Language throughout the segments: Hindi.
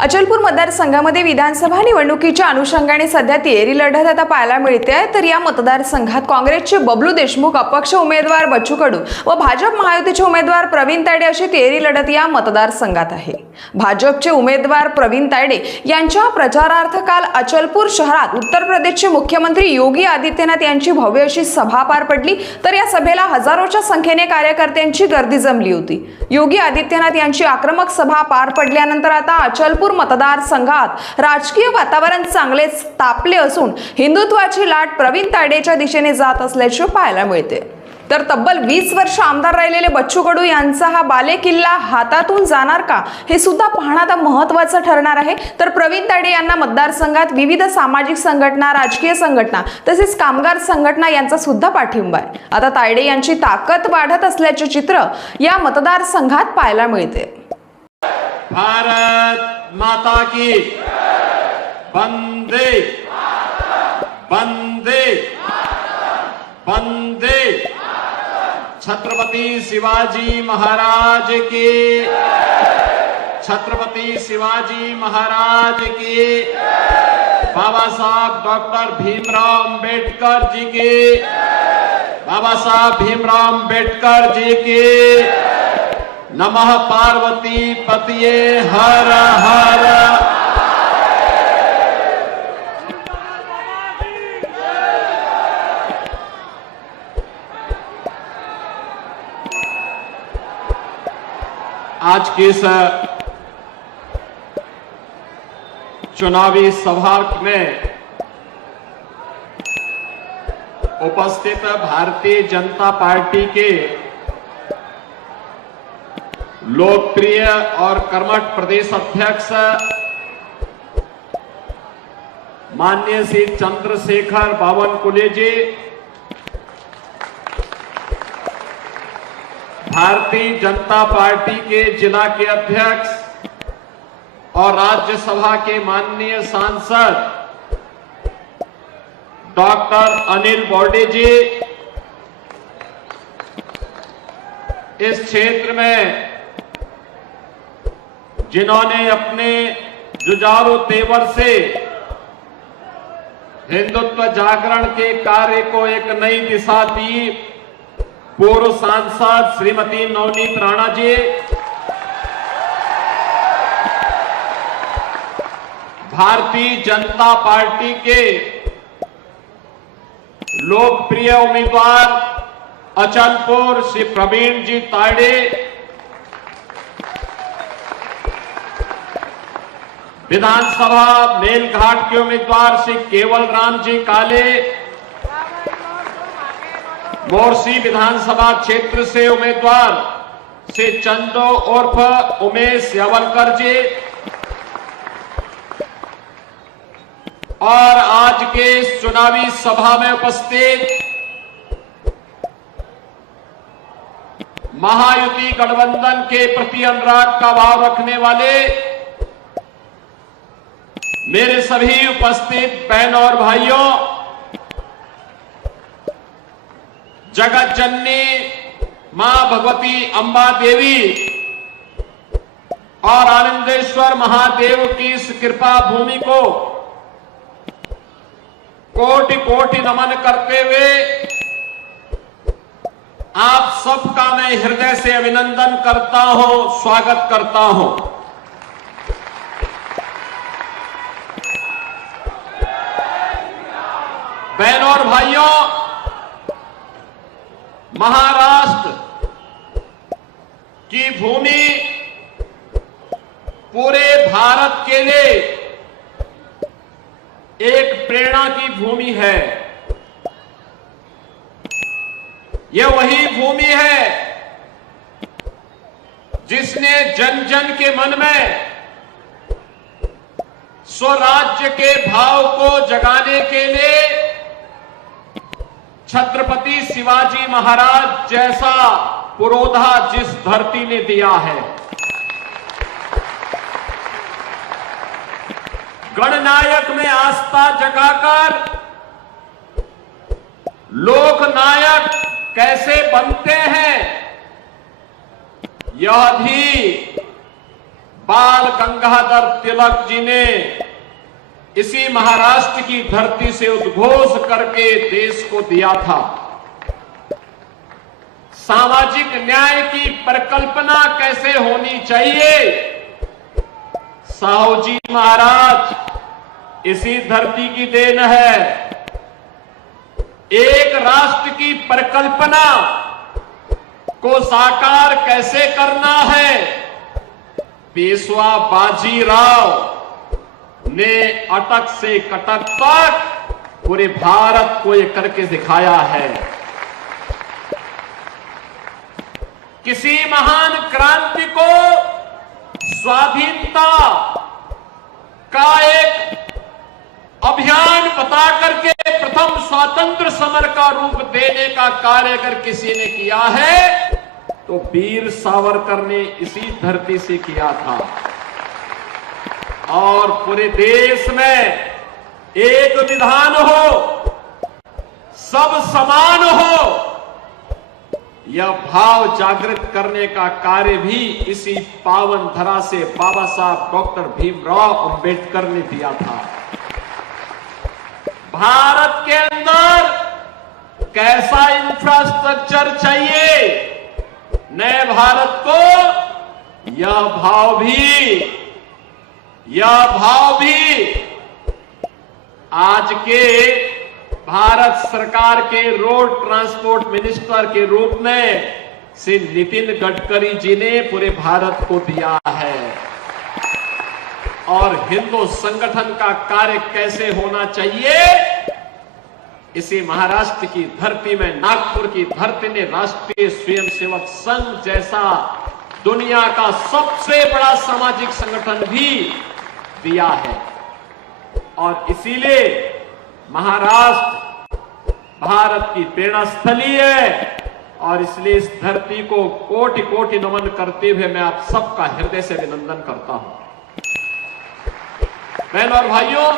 अचलपूर मतदारसंघामध्ये विधानसभा निवडणुकीच्या अनुषंगाने सध्या तिहेरी लढत आता पाहायला मिळते आहे। तर या मतदारसंघात काँग्रेसचे बबलू देशमुख, अपक्ष उमेदवार बच्चू कडू व भाजप महायुतीचे उमेदवार प्रवीण तायडे अशी तिहेरी लढत या मतदारसंघात आहे। भाजपचे उमेदवार प्रवीण तायडे यांच्या प्रचारार्थ काल अचलपूर शहरात उत्तर प्रदेशचे मुख्यमंत्री योगी आदित्यनाथ यांची भव्य अशी सभा पार पडली। तर या सभेला हजारोच्या संख्येने कार्यकर्त्यांची गर्दी जमली होती। योगी आदित्यनाथ यांची आक्रमक सभा पार पडल्यानंतर आता अचलपूर मतदारसंघात राजकीय वातावरण चांगलेच तापले असून हिंदुत्वाची लाट प्रवीण तायडेच्या दिशेने जात असल्याचे पाहायला मिळते। तर तब्बल 20 वर्ष आमदार राहिलेले बच्चू कडू यांचा हा बालेकिल्ला हातातून जाणार का हे सुद्धा पाहणं आता महत्त्वाचं ठरणार आहे। तर प्रवीण तायडे यांना मतदारसंघात विविध सामाजिक संघटना, राजकीय संघटना तसेच कामगार संघटना यांचा सुद्धा पाठिंबा आहे। आता तायडे यांची ताकद वाढत असल्याचे चित्र या मतदारसंघात पाहायला मिळते। भारत माता की वंदे वंदे वंदे। छत्रपति शिवाजी महाराज की, छत्रपति शिवाजी महाराज की, बाबा साहब डॉक्टर भीमराव अंबेडकर जी की, बाबा साहब भीमराव अंबेडकर जी की। नमः पार्वती पतिये हर हर। आज की इस चुनावी सभा में उपस्थित भारतीय जनता पार्टी के लोकप्रिय और कर्मठ प्रदेश अध्यक्ष माननीय श्री चंद्रशेखर बावनकुले जी, भारतीय जनता पार्टी के जिला के अध्यक्ष और राज्यसभा के माननीय सांसद डॉक्टर अनिल बॉडी जी, इस क्षेत्र में जिन्होंने अपने जुझारू तेवर से हिंदुत्व जागरण के कार्य को एक नई दिशा दी, पूर्व सांसद श्रीमती नवनीत राणा जी, भारतीय जनता पार्टी के लोकप्रिय उम्मीदवार अचलपुर श्री प्रवीण जी तायडे, विधानसभा मेलघाट के उम्मीदवार श्री केवल राम जी काले, मोरसी विधानसभा क्षेत्र से उम्मीदवार श्री चंदो उर्फ उमेश यावलकर जी, और आज के इस चुनावी सभा में उपस्थित महायुति गठबंधन के प्रति अनुराग का भाव रखने वाले मेरे सभी उपस्थित बहन और भाइयों, जगत जननी मां भगवती अंबा देवी और आनंदेश्वर महादेव की इस कृपा भूमि को कोटि कोटि नमन करते हुए आप सबका मैं हृदय से अभिनंदन करता हूं, स्वागत करता हूं। बहनों और भाइयों, महाराष्ट्र की भूमि पूरे भारत के लिए एक प्रेरणा की भूमि है। यह वही भूमि है जिसने जन जन के मन में स्वराज्य के भाव को जगाने के लिए छत्रपति शिवाजी महाराज जैसा पुरोधा जिस धरती ने दिया है, गणनायक में आस्था जगाकर लोकनायक कैसे बनते हैं, यह भी बाल गंगाधर तिलक जी ने इसी महाराष्ट्र की धरती से उद्घोष करके देश को दिया था। सामाजिक न्याय की परिकल्पना कैसे होनी चाहिए, साहू जी महाराज इसी धरती की देन है। एक राष्ट्र की परिकल्पना को साकार कैसे करना है, पेशवा बाजीराव ने अटक से कटक तक पूरे भारत को ये करके दिखाया है। किसी महान क्रांति को स्वाधीनता का एक अभियान बता करके प्रथम स्वातंत्र समर का रूप देने का कार्य अगर किसी ने किया है तो वीर सावरकर ने इसी धरती से किया था। और पूरे देश में एक विधान हो, सब समान हो, यह भाव जागृत करने का कार्य भी इसी पावन धरा से बाबा साहब डॉक्टर भीमराव अंबेडकर ने दिया था। भारत के अंदर कैसा इंफ्रास्ट्रक्चर चाहिए, नए भारत को यह भाव भी आज के भारत सरकार के रोड ट्रांसपोर्ट मिनिस्टर के रूप में श्री नितिन गडकरी जी ने पूरे भारत को दिया है। और हिंदू संगठन का कार्य कैसे होना चाहिए, इसी महाराष्ट्र की धरती में, नागपुर की धरती ने राष्ट्रीय स्वयंसेवक संघ जैसा दुनिया का सबसे बड़ा सामाजिक संगठन भी दिया है। और इसीलिए महाराष्ट्र भारत की प्रेरणा स्थली है। और इसलिए इस धरती को कोटि कोटि नमन करते हुए मैं आप सबका हृदय से अभिनंदन करता हूं। बहन और भाइयों,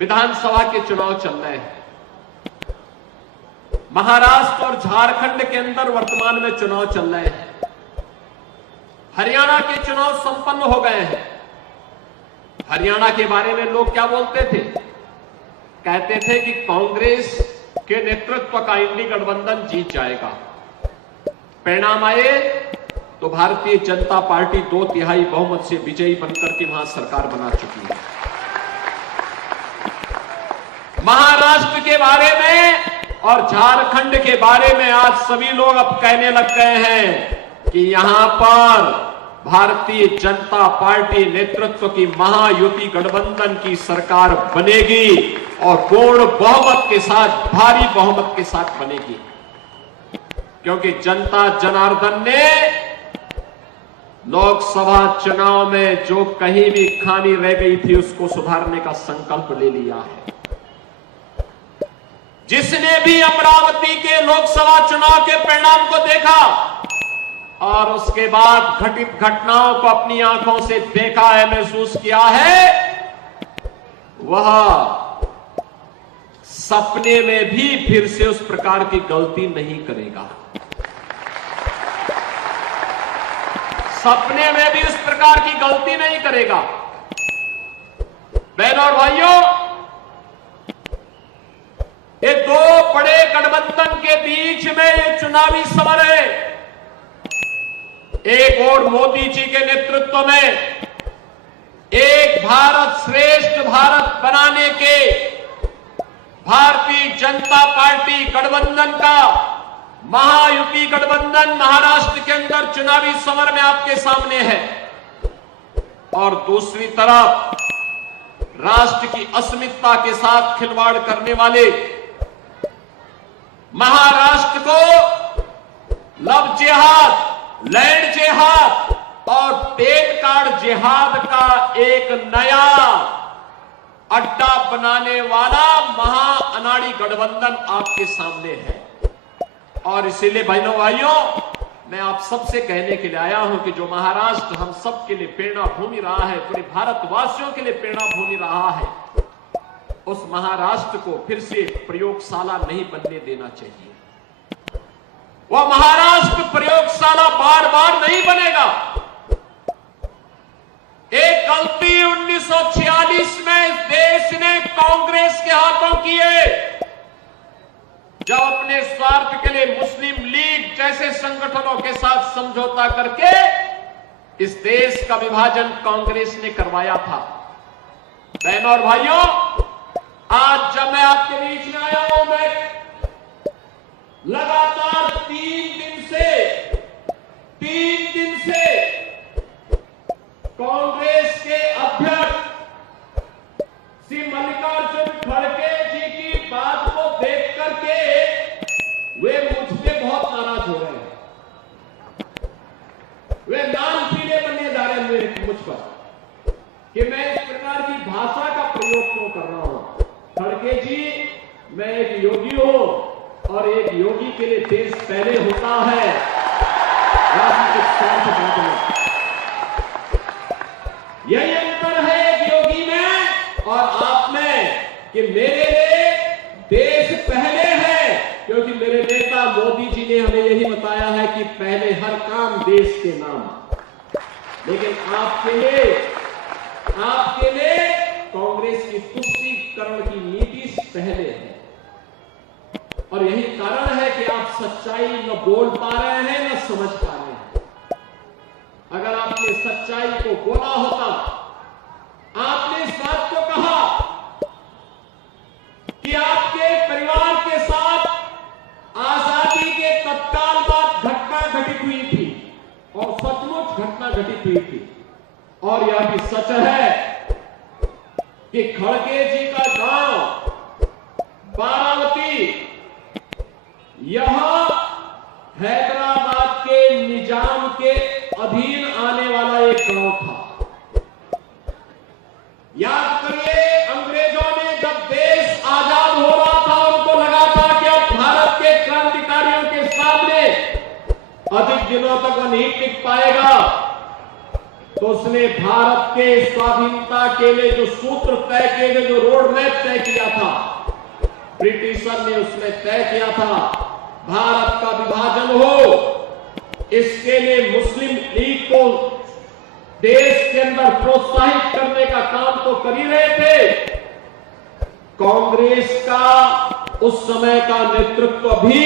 विधानसभा के चुनाव चल रहे हैं। महाराष्ट्र और झारखंड के अंदर वर्तमान में चुनाव चल रहे हैं। हरियाणा के चुनाव संपन्न हो गए हैं। हरियाणा के बारे में लोग क्या बोलते थे, कहते थे कि कांग्रेस के नेतृत्व का इंडी गठबंधन जीत जाएगा। परिणाम आए तो भारतीय जनता पार्टी 2/3 बहुमत से विजयी बनकर के वहां सरकार बना चुकी है। महाराष्ट्र के बारे में और झारखंड के बारे में आज सभी लोग अब कहने लग गए हैं कि यहां पर भारतीय जनता पार्टी नेतृत्व की महायुति गठबंधन की सरकार बनेगी और पूर्ण बहुमत के साथ, भारी बहुमत के साथ बनेगी। क्योंकि जनता जनार्दन ने लोकसभा चुनाव में जो कहीं भी खामी रह गई थी उसको सुधारने का संकल्प ले लिया है। जिसने भी अमरावती के लोकसभा चुनाव के परिणाम को देखा और उसके बाद घटित घटनाओं को अपनी आंखों से देखा है, महसूस किया है, वह सपने में भी फिर से उस प्रकार की गलती नहीं करेगा। सपने में भी उस प्रकार की गलती नहीं करेगा। बहनों और भाइयों, ये दो बड़े गठबंधन के बीच में ये चुनावी समर है। एक और मोदी जी के नेतृत्व में एक भारत श्रेष्ठ भारत बनाने के भारतीय जनता पार्टी गठबंधन का महायुति गठबंधन महाराष्ट्र के अंदर चुनावी समर में आपके सामने है। और दूसरी तरफ राष्ट्र की अस्मिता के साथ खिलवाड़ करने वाले महाराष्ट्र को लव जिहाद, लैंड जिहाद और पेन कार्ड जिहाद का एक नया अड्डा बनाने वाला महा अनाड़ी गठबंधन आपके सामने है। और इसीलिए बहनों भाइयों, मैं आप सबसे कहने के लिए आया हूं कि जो महाराष्ट्र हम सब के लिए प्रेरणा भूमि रहा है, पूरे भारतवासियों के लिए प्रेरणा भूमि रहा है, उस महाराष्ट्र को फिर से प्रयोगशाला नहीं बनने देना चाहिए। वह महाराष्ट्र प्रयोगशाला बार बार नहीं बनेगा। एक गलती 1946 में इस देश ने कांग्रेस के हाथों की है, जब अपने स्वार्थ के लिए मुस्लिम लीग जैसे संगठनों के साथ समझौता करके इस देश का विभाजन कांग्रेस ने करवाया था। बहनों और भाइयों, आज जब मैं आपके बीच में आया हूं, मैं लगातार 3 दिन से कांग्रेस के अध्यक्ष श्री मल्लिकार्जुन खड़गे जी की बात को देख करके वे मुझ पे बहुत नाराज हो रहे हैं। वे लाल पीले बनने जा रहे हैं मेरे मुझ पर कि मैं इस प्रकार की भाषा का प्रयोग क्यों कर रहा हूं। खड़गे जी, मैं एक योगी हूं और एक योगी के लिए देश पहले होता है, राजनीतिक स्वार्थ बाद में। यही अंतर है एक योगी में और आप में कि मेरे लिए देश पहले है, क्योंकि मेरे नेता मोदी जी ने हमें यही बताया है कि पहले हर काम देश के नाम। लेकिन आपके लिए कांग्रेस की तुष्टीकरण की नीति पहले है, और यही कारण है कि आप सच्चाई न बोल पा रहे हैं न समझ पा रहे हैं। अगर आपने सच्चाई को बोला होता, आपने इस बात को कहा कि आपके परिवार के साथ आजादी के तत्काल बाद घटना घटित हुई थी और सचमुच घटना घटित हुई थी, और यह भी सच है कि खड़गे जी का गांव बारावती यह हैदराबाद के निजाम के अधीन आने वाला एक गांव था। याद करिए, अंग्रेजों ने जब देश आजाद हो रहा था, उनको लगा था कि अब भारत के क्रांतिकारियों के सामने अधिक दिनों तक वह नहीं टिक पाएगा, तो उसने भारत के स्वाधीनता के लिए जो सूत्र तय किए गए, जो रोड मैप तय किया था, ब्रिटिशर ने उसमें तय किया था भारत का विभाजन हो। इसके लिए मुस्लिम लीग को देश के अंदर प्रोत्साहित करने का काम तो कर ही रहे थे, कांग्रेस का उस समय का नेतृत्व भी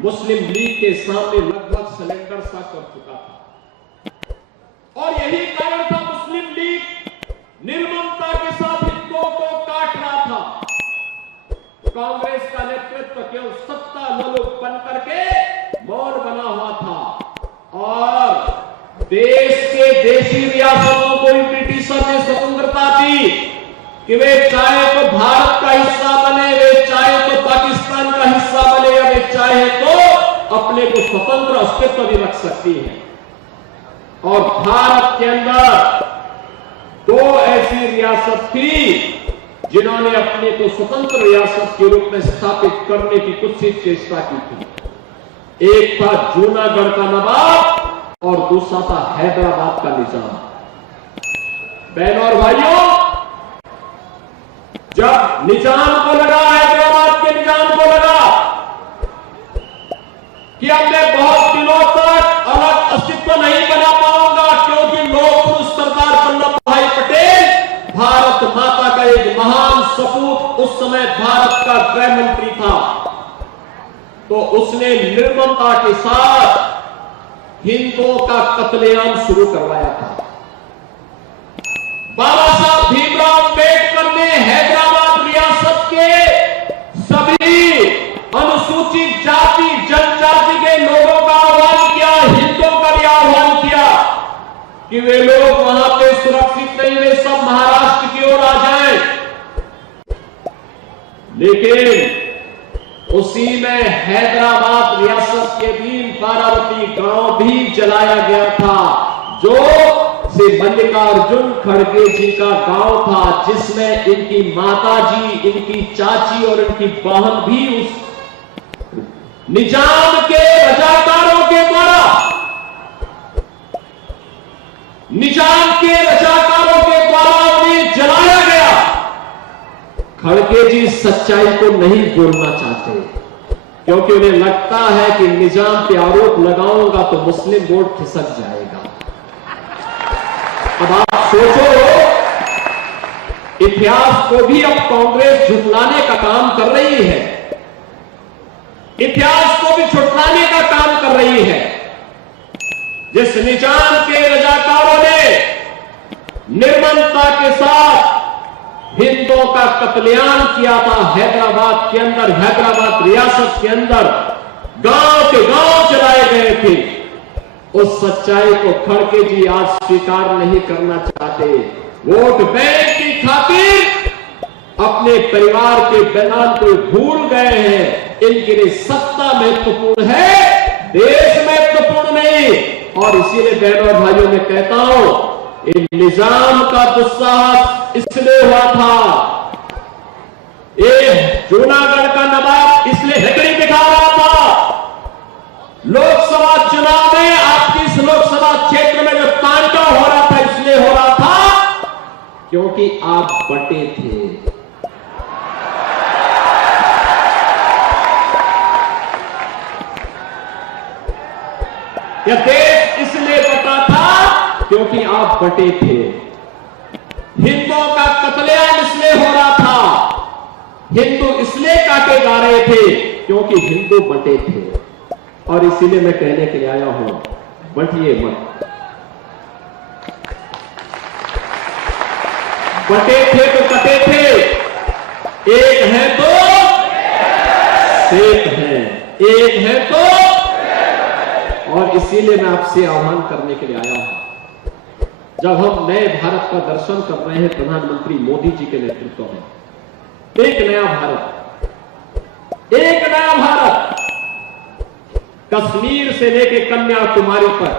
मुस्लिम लीग के सामने लगभग सरेंडर सा कर चुका था। और यही कारण था मुस्लिम लीग निर्ममता के साथ हिंदुओं को काट रहा था। कांग्रेस का नेतृत्व केवल सत्ता लोलुप बन करके मौन बना हुआ था, और देश के देशी रियासतों को भी ब्रिटिशर ने स्वतंत्रता दी कि वे चाहे तो भारत का हिस्सा बने, वे चाहे तो पाकिस्तान का हिस्सा बने, या वे चाहे तो अपने को स्वतंत्र अस्तित्व भी रख सकती है। और भारत के अंदर 2 ऐसी रियासत थी जिन्होंने अपने को स्वतंत्र रियासत के रूप में स्थापित करने की कुछ सी चेष्टा की थी। एक था जूनागढ़ का नवाब और दूसरा था हैदराबाद का निजाम। बहनों और भाइयों, जब निजाम को लगा, हैदराबाद के निजाम को लगा कि अब मैं बहुत दिनों तक अलग अस्तित्व नहीं बना पाऊंगा, क्योंकि लोक पुरुष सरदार वल्लभ भाई पटेल भारत माता का एक महान सपूत, उस समय भारत का गृह मंत्री था, तो उसने निर्ममता के साथ हिंदुओं का कत्लेआम शुरू करवाया था। बाबा साहब भीमराव अम्बेडकर ने हैदराबाद रियासत के सभी अनुसूचित जाति जनजाति के लोगों का आह्वान किया, हिंदुओं का भी आह्वान किया कि वे लोग वहां पे सुरक्षित नहीं, वे सब महाराष्ट्र की ओर आ जाएं। लेकिन उसी में हैदराबाद रियासत के दिन बारावती गांव भी जलाया गया था, जो श्री मल्लिकार्जुन खड़गे जी का गांव था, जिसमें इनकी माता जी, इनकी चाची और इनकी बहन भी उस निजाम के रजाकारों के द्वारा उन्हें जलाया गया। खड़गे जी सच्चाई को नहीं बोलना चाहते, क्योंकि उन्हें लगता है कि निजाम पे आरोप लगाऊंगा तो मुस्लिम वोट खिसक जाएगा। अब आप सोचो, इतिहास को भी अब कांग्रेस झुठलाने का काम कर रही है, इतिहास को भी छुटलाने का काम कर रही है। जिस निजाम के रजाकारों ने निर्ममता के साथ हिंदुओं का कत्लेआम किया था हैदराबाद के अंदर, हैदराबाद रियासत के अंदर गांव के गांव चलाए गए थे, उस सच्चाई को खड़गे जी आज स्वीकार नहीं करना चाहते। वोट बैंक की खातिर अपने परिवार के बयान को भूल गए हैं। इनके लिए सत्ता महत्वपूर्ण है, देश महत्वपूर्ण नहीं। और इसीलिए बहनों और भाइयों में कहता हूं, इन निजाम का दुस्साहस इसलिए हुआ था, ये जूनागढ़ का नवाब इसलिए हेकड़ी दिखा रहा था। लोकसभा चुनाव में आपकी इस लोकसभा क्षेत्र में जो तांडव हो रहा था, इसलिए हो रहा था क्योंकि आप बटे थे। यह देश इसलिए बटा था क्योंकि आप बटे थे। हिंदुओं का कत्लेआम इसलिए हो रहा था, हिंदू इसलिए काटे जा रहे थे क्योंकि हिंदू बटे थे। और इसीलिए मैं कहने के लिए आया हूं, बटिए मत। बटे थे तो कटे थे, एक है तो सेठ है, एक है तो। और इसीलिए मैं आपसे आह्वान करने के लिए आया हूं, जब हम नए भारत का दर्शन कर रहे हैं प्रधानमंत्री मोदी जी के नेतृत्व में, एक नया भारत, एक नया भारत, कश्मीर से लेकर कन्याकुमारी पर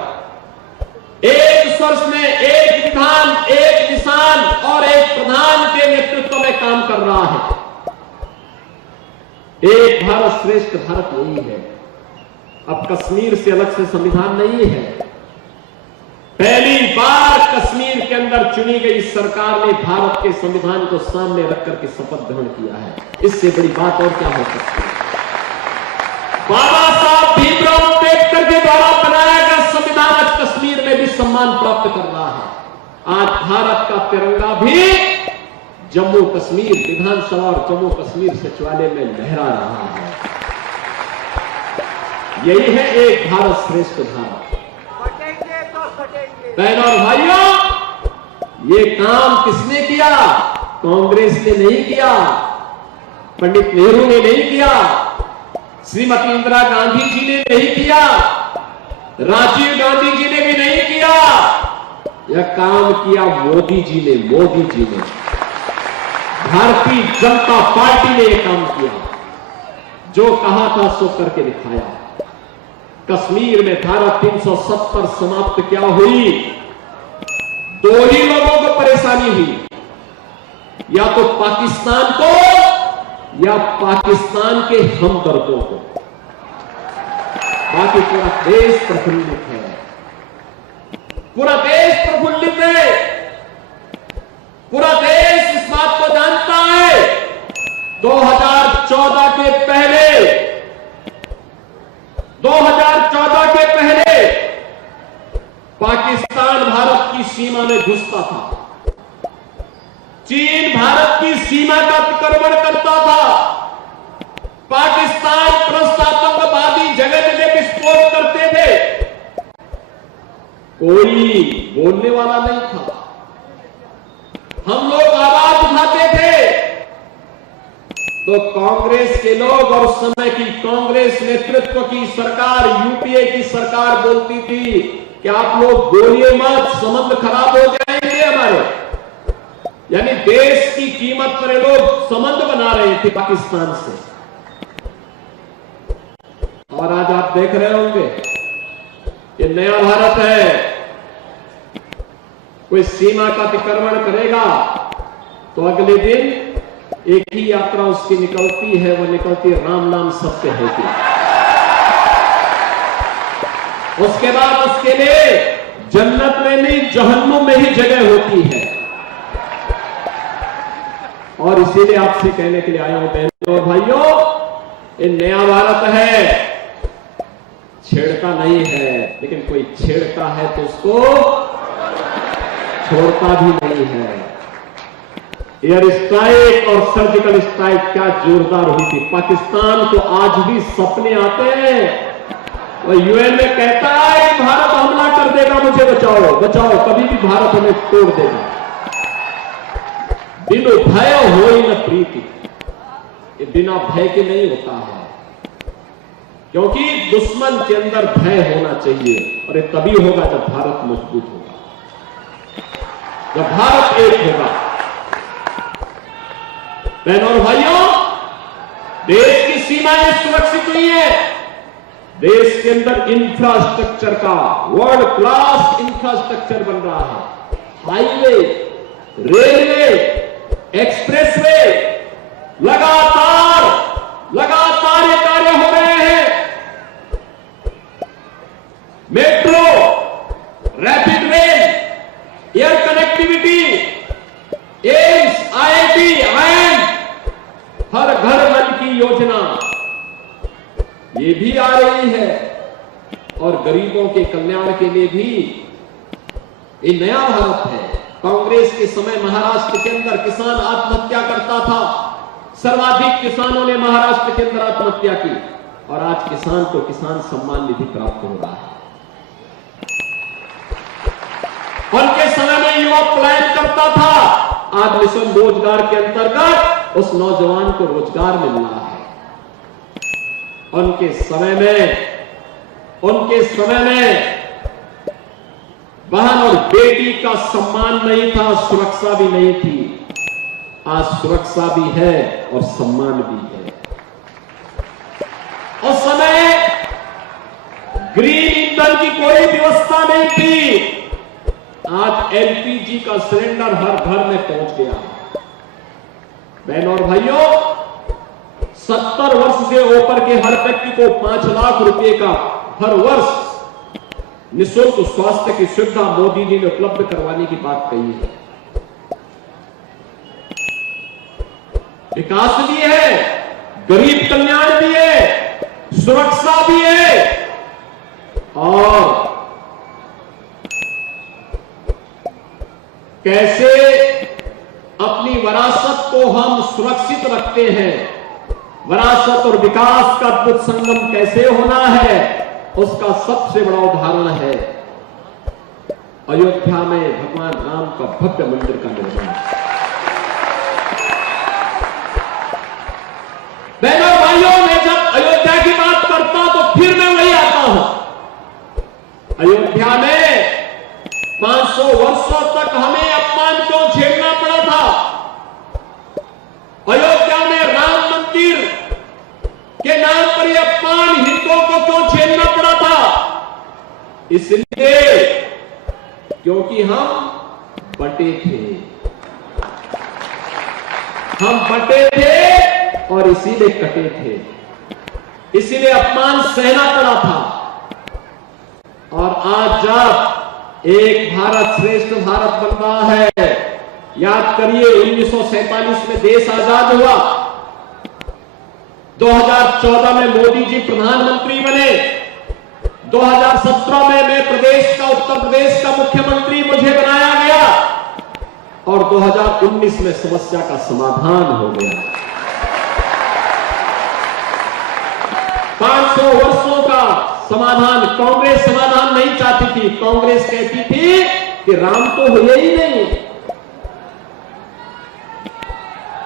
एक स्पर्श में एक विधान, एक निशान और एक प्रधान के नेतृत्व में काम कर रहा है। एक भारत श्रेष्ठ भारत यही है। अब कश्मीर से अलग से संविधान नहीं है। पहली बार कश्मीर के अंदर चुनी गई सरकार ने भारत के संविधान को सामने रखकर के शपथ ग्रहण किया है। इससे बड़ी बात और क्या हो सकती है। बाबा साहब भीमराव अम्बेडकर के द्वारा बनाया गया संविधान आज कश्मीर में भी सम्मान प्राप्त कर रहा है। आज भारत का तिरंगा भी जम्मू कश्मीर विधानसभा और जम्मू कश्मीर सचिवालय में लहरा रहा है। यही है एक भारत श्रेष्ठ भारत। बहनों और भाइयों, ये काम किसने किया? कांग्रेस ने नहीं किया, पंडित नेहरू ने नहीं किया, श्रीमती इंदिरा गांधी जी ने नहीं किया, राजीव गांधी जी ने भी नहीं किया। यह काम किया मोदी जी ने, मोदी जी ने, भारतीय जनता पार्टी ने यह काम किया। जो कहा था सो करके दिखाया। कश्मीर में धारा 370 समाप्त क्या हुई? दो ही लोगों को परेशानी हुई, या तो पाकिस्तान को या पाकिस्तान के हमदर्दों को। बाकी पूरा देश प्रफुल्लित है, पूरा देश प्रफुल्लित है। पूरा देश इस बात को जानता है 2014 के पहले पाकिस्तान भारत की सीमा में घुसता था, चीन भारत की सीमा का अतिक्रमण करता था, पाकिस्तान परस्त आतंकवादी जगह जगह विस्फोट करते थे, कोई बोलने वाला नहीं था। हम लोग आवाज उठाते थे तो कांग्रेस के लोग और उस समय की कांग्रेस नेतृत्व की सरकार, यूपीए की सरकार बोलती थी कि आप लोग बोलिए मत, संबंध खराब हो जाएंगे हमारे। यानी देश की कीमत पर लोग संबंध बना रहे थे पाकिस्तान से। और आज आप देख रहे होंगे ये नया भारत है। कोई सीमा का अतिक्रमण करेगा तो अगले दिन एक ही यात्रा उसकी निकलती है, वो निकलती राम नाम सत्य है की। उसके बाद उसके लिए जन्नत में नहीं जहन्नुम में ही जगह होती है। और इसीलिए आपसे कहने के लिए आया हूं बहनों और भाइयों, ये नया भारत है, छेड़ता नहीं है, लेकिन कोई छेड़ता है तो उसको छोड़ता भी नहीं है। एयर स्ट्राइक और सर्जिकल स्ट्राइक क्या जोरदार हुई थी। पाकिस्तान को आज भी सपने आते हैं, वो यूएन में कहता है कि भारत हमला कर देगा, मुझे बचाओ बचाओ, कभी भी भारत हमें तोड़ देगा। बिनु भय होई न प्रीति, ये बिना भय के नहीं होता है, क्योंकि दुश्मन के अंदर भय होना चाहिए और ये तभी होगा जब भारत मजबूत होगा, जब भारत एक होगा। बहनों और भाइयों, देश की सीमाएं सुरक्षित हुई है। देश के अंदर इंफ्रास्ट्रक्चर का वर्ल्ड क्लास इंफ्रास्ट्रक्चर बन रहा है। हाईवे, रेलवे, एक्सप्रेसवे, लगातार ये कार्य हो रहे हैं। Metro, rapid rail, air connectivity, AIIMS, IIT, IIM, हर घर नल की योजना ये भी आ रही है। और गरीबों के कल्याण के लिए भी ये नया भारत है। कांग्रेस के समय महाराष्ट्र के अंदर किसान आत्महत्या करता था, सर्वाधिक किसानों ने महाराष्ट्र के अंदर आत्महत्या की, और आज किसान को किसान सम्मान निधि प्राप्त हो रहा है। उनके समय में युवा पलायन करता था, आज मिशन रोजगार के अंतर्गत उस नौजवान को रोजगार मिल रहा है। उनके समय में बहन और बेटी का सम्मान नहीं था, सुरक्षा भी नहीं थी। आज सुरक्षा भी है और सम्मान भी है। उस समय ग्रीन ईंधन की कोई व्यवस्था नहीं थी। आज एलपीजी का सिलेंडर हर घर में पहुंच गया। बहनों और भाइयों, 70 वर्ष से ऊपर के हर व्यक्ति को 5 लाख रुपए का हर वर्ष निःशुल्क स्वास्थ्य की सुविधा मोदी जी ने उपलब्ध करवाने की बात कही है। विकास भी है, गरीब कल्याण भी है, सुरक्षा भी है, और कैसे अपनी विरासत को हम सुरक्षित रखते हैं, विरासत और विकास का अद्भुत संगम कैसे होना है, उसका सबसे बड़ा उदाहरण है अयोध्या में भगवान राम का भव्य मंदिर का निर्माण। बहनों भाइयों, मैं जब अयोध्या की बात करता तो फिर मैं वही आता हूं। अयोध्या में 500 वर्षों तक हमें अपमान क्यों झेलना पड़ा था? अयोध्या में राम मंदिर के नाम पर यह अपमान हिंदुओं को क्यों झेलना पड़ा था? इसलिए क्योंकि हम बटे थे और इसीलिए कटे थे, इसीलिए अपमान सहना पड़ा था। और आज जब एक भारत श्रेष्ठ भारत बन रहा है, याद करिए 1947 में देश आजाद हुआ, 2014 में मोदी जी प्रधानमंत्री बने, 2017 में मैं उत्तर प्रदेश का मुख्यमंत्री मुझे बनाया गया, और 2019 में समस्या का समाधान हो गया। 500 वर्षों का समाधान कांग्रेस समाधान नहीं चाहती थी। कांग्रेस कहती थी कि राम तो हुए ही नहीं।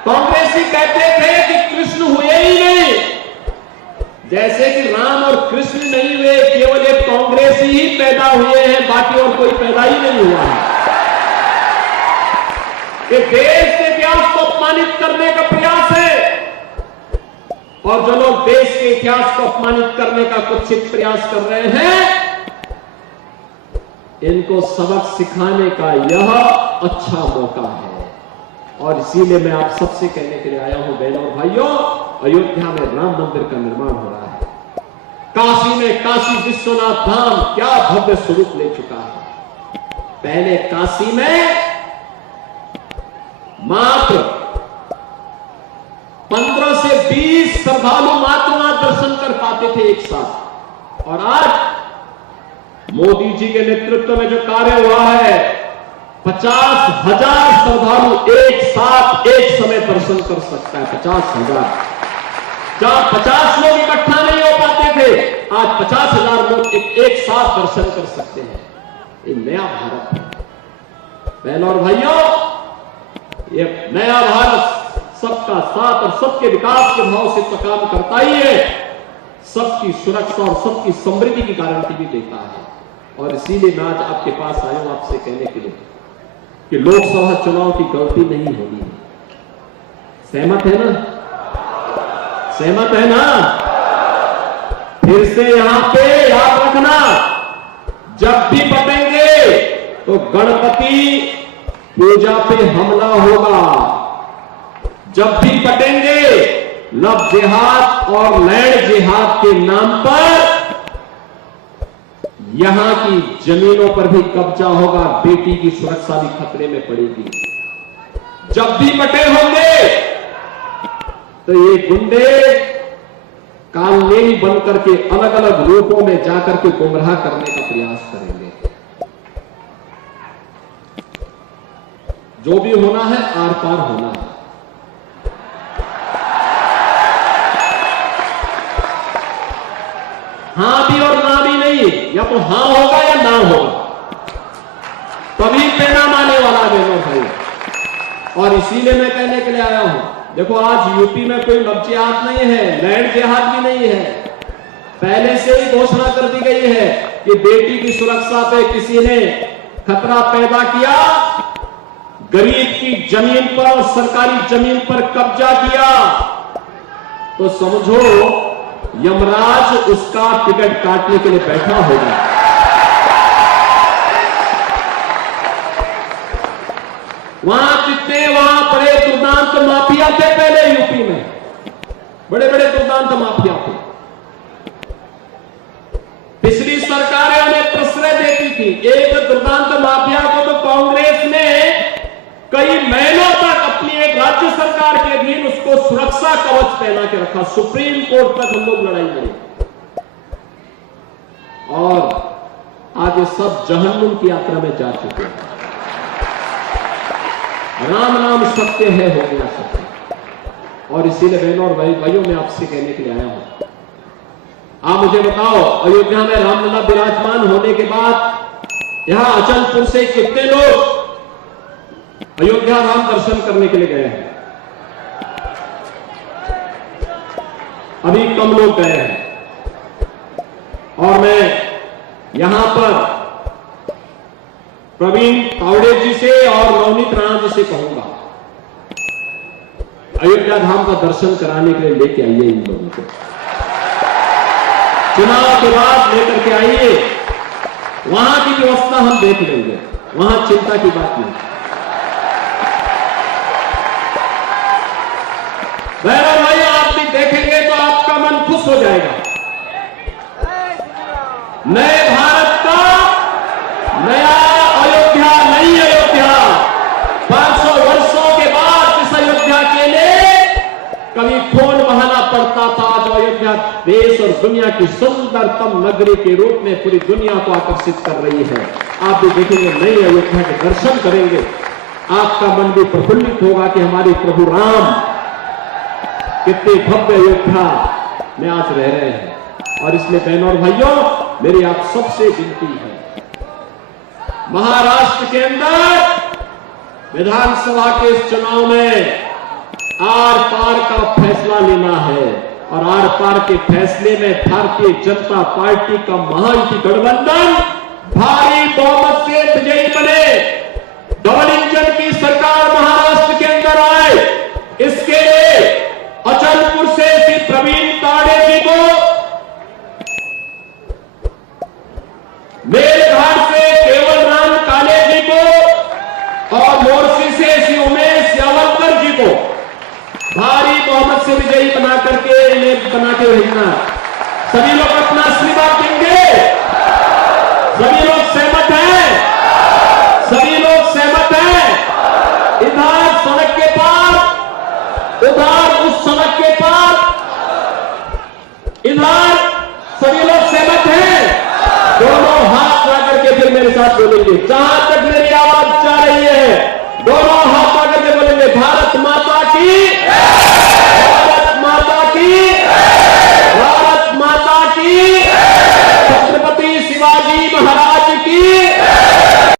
कांग्रेसी कहते थे कि कृष्ण हुए ही नहीं। जैसे कि राम और कृष्ण नहीं हुए, केवल एक कांग्रेसी ही पैदा हुए हैं, बाकी और कोई पैदा ही नहीं हुआ है। ये देश के इतिहास को अपमानित करने का प्रयास है, और जो लोग देश के इतिहास को अपमानित करने का कुत्सित प्रयास कर रहे हैं, इनको सबक सिखाने का यह अच्छा मौका है। और इसीलिए मैं आप सबसे कहने के लिए आया हूं, बहनों और भाइयों, अयोध्या में राम मंदिर का निर्माण हो रहा है। काशी में काशी विश्वनाथ धाम क्या भव्य स्वरूप ले चुका है। पहले काशी में मात्र 15 से 20 श्रद्धालु मात्र वहां दर्शन कर पाते थे एक साथ, और आज मोदी जी के नेतृत्व में जो कार्य हुआ है, 50,000 श्रद्धालु एक साथ एक समय दर्शन कर सकता है। 50,000। जहां 50 लोग इकट्ठा नहीं हो पाते थे, आज 50,000 लोग एक साथ दर्शन कर सकते हैं। ये नया भारत है बहनों और भाइयों। ये नया भारत सबका साथ और सबके विकास के भाव से तो काम करता ही है, सबकी सुरक्षा और सबकी समृद्धि की गारंटी भी देता है। और इसीलिए मैं आज आपके पास आया हूं आपसे कहने के लिए कि लोकसभा चुनाव की गलती नहीं होनी है। सहमत है ना? सहमत है ना? फिर से यहां पे याद रखना, जब भी बटेंगे तो गणपति पूजा पे हमला होगा। जब भी बटेंगे लव जिहाद और लैंड जिहाद के नाम पर यहां की जमीनों पर भी कब्जा होगा, बेटी की सुरक्षा भी खतरे में पड़ेगी। जब भी बटे होंगे तो ये गुंडे कालनेमी बन करके अलग अलग रूपों में जाकर के गुमराह करने का प्रयास करेंगे। जो भी होना है आर पार होना है। हां भी और ना भी नहीं, या तो हां होगा या ना होगा, तभी पैना माने वाला बहनों भाई। और इसीलिए मैं कहने के लिए आया हूं, देखो आज यूपी में कोई लव जिहाद नहीं है, लैंड जिहाद भी नहीं है। पहले से ही घोषणा कर दी गई है कि बेटी की सुरक्षा पे किसी ने खतरा पैदा किया, गरीब की जमीन पर और सरकारी जमीन पर कब्जा किया, तो समझो यमराज उसका टिकट काटने के लिए बैठा होगा। वहां बड़े दुर्दांत माफिया थे पहले यूपी में, बड़े बड़े दुर्दांत माफिया थे। पिछली सरकारें उन्हें प्रश्रय देती थी। एक दुर्दांत माफिया को तो कांग्रेस ने कई महीनों तक अपनी एक राज्य सरकार के अधीन उसको सुरक्षा कवच पहना के रखा। सुप्रीम कोर्ट तक हम लोग लड़ाई लड़े और आज ये सब जहन्नुम की यात्रा में जा चुके हैं। राम नाम सत्य है, हो गया सत्य। और इसीलिए बहनों और भाइयों मैं आपसे कहने के लिए आया हूं, आप मुझे बताओ, अयोध्या में रामलला विराजमान होने के बाद यहां अचलपुर से कितने लोग अयोध्या राम दर्शन करने के लिए गए हैं? अभी कम लोग गए हैं। और मैं यहां पर प्रवीण तावड़े जी से और नवनीत राणा जी से कहूंगा, अयोध्या धाम का दर्शन कराने के लिए लेके आइए इन लोगों को। चुनाव के बाद लेकर के आइए, वहां की व्यवस्था हम देख लेंगे, वहां चिंता की बात नहीं। बहनों भाई, आप भी देखेंगे तो आपका मन खुश हो जाएगा। नए भारत का नया अयोध्या, नई अयोध्या, 500 वर्षों के बाद इस अयोध्या के लिए कभी खून बहाना पड़ता था, आज अयोध्या देश और दुनिया की सुंदरतम नगरी के रूप में पूरी दुनिया को आकर्षित कर रही है। आप भी देखेंगे, नई अयोध्या के दर्शन करेंगे, आपका मन भी प्रफुल्लित होगा कि हमारे प्रभु राम कितने भव्य अयोध्या में आज रह रहे हैं। और इसलिए बहनों और भाइयों, मेरी आप सबसे विनती है, महाराष्ट्र के अंदर विधानसभा के इस चुनाव में आर पार का फैसला लेना है। और आर पार के फैसले में भारतीय जनता पार्टी का महायुति गठबंधन भारी बहुमत से विजयी बने, डबल इंजन की सरकार महाराष्ट्र के अंदर आए। इसके लिए अचलपुर से श्री प्रवीण तावड़े जी को, मेलघाट से केवल राम काले जी को और मोर्शी से श्री उमेश यावलकर जी को भारी बहुमत से विजयी बना करके इन्हें बना के भेजना। सभी लोग अपना आशीर्वाद देंगे। सभी लोग सहमत हैं? सभी लोग सहमत हैं? इधर सड़क के पास, उधर उस सड़क के पास, इधर सभी लोग सहमत हैं? दोनों हाथ लगा करके फिर मेरे साथ बोलेंगे, जहां तक मेरी आवाज जा रही है दोनों हाथ आकर के बोलेंगे भारत माता की